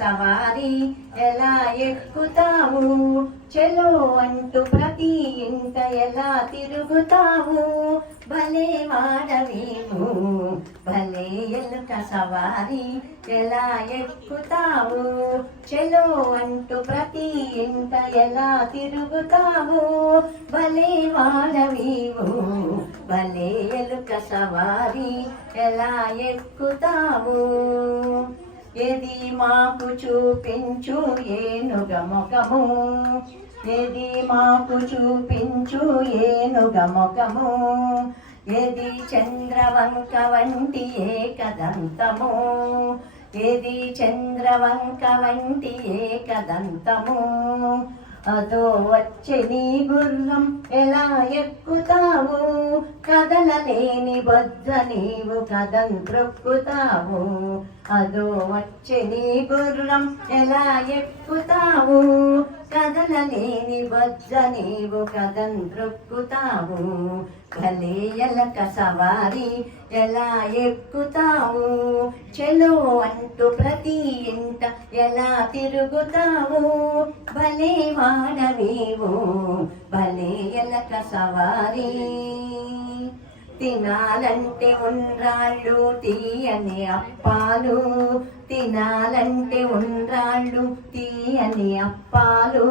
సవారీ ఎలా ఎక్కుతావు, చెలో అంటూ ప్రతి ఇంట ఎలా తిరుగుతావు, భలే వాడవీవు భలే ఎలుక సవారీ ఎలా ఎక్కుతావు, చెలో అంటూ ప్రతి ఇంట ఎలా తిరుగుతావు, భలే వాడవీవు భలే ఎలుక సవారీ ఎలా ఎక్కుతావు. ఏది మాకు చూపించు ఏనుగ ముఖము, ఏది మాకు చూపించు ఏనుగ ముఖము, ఏది చంద్రవంక వంటి ఏకదంతము, ఏది చంద్రవంక వంటి ఏకదంతము, అదో వచ్చే నీ గుర్రం ఎలా ఎక్కుతావు, కదలలేని బొజ్జ నీవు కదంత్రొక్కుతావు, అదో వచ్చే నీ గుర్రం ఎలా ఎక్కుతావు, కదలలేని బొజ్జ నీవు కదంత్రొక్కుతావు, భలే ఎలక సవారీ ఎలా ఎక్కుతావు, చెలో అంటూ ప్రతి ఇంట ఎలా తిరుగుతావు, భలే వాడవీవు భలే ఎలక సవారీ. తినాలంటే ఉండ్రాళ్ళు తీయని అప్పాలు, తినాలంటే ఉండ్రాళ్ళు తీయని అప్పాలు,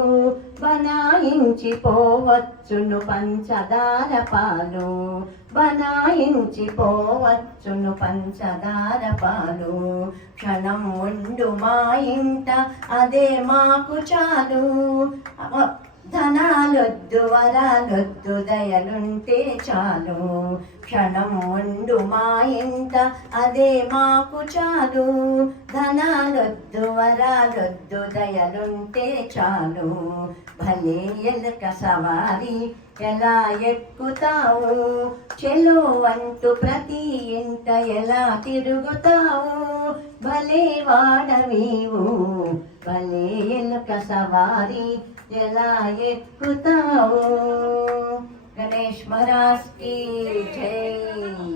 బనాయించి పోవచ్చును పంచదార పాలు, బనాయించి పోవచ్చును పంచదార పాలు, క్షణం ఉండు మా ఇంట అదే మాకు చాలు, ధనాలొద్దు వరాలొద్దు దయలుంటే చాలు, క్షణం ఉండు మా ఇంట అదే మాకు చాలు, ధనాలొద్దు వరాలొద్దు దయలుంటే చాలు, భలే ఎలుక సవారీ ఎలా ఎక్కుతావు, చెలో అంటూ ప్రతి ఇంట ఎలా తిరుగుతావు, భలే వాడవీవు భలే ఎలుక సవారీ ఎలా ఎక్కుతావు. గణేష్ మహారాజ్ की जय।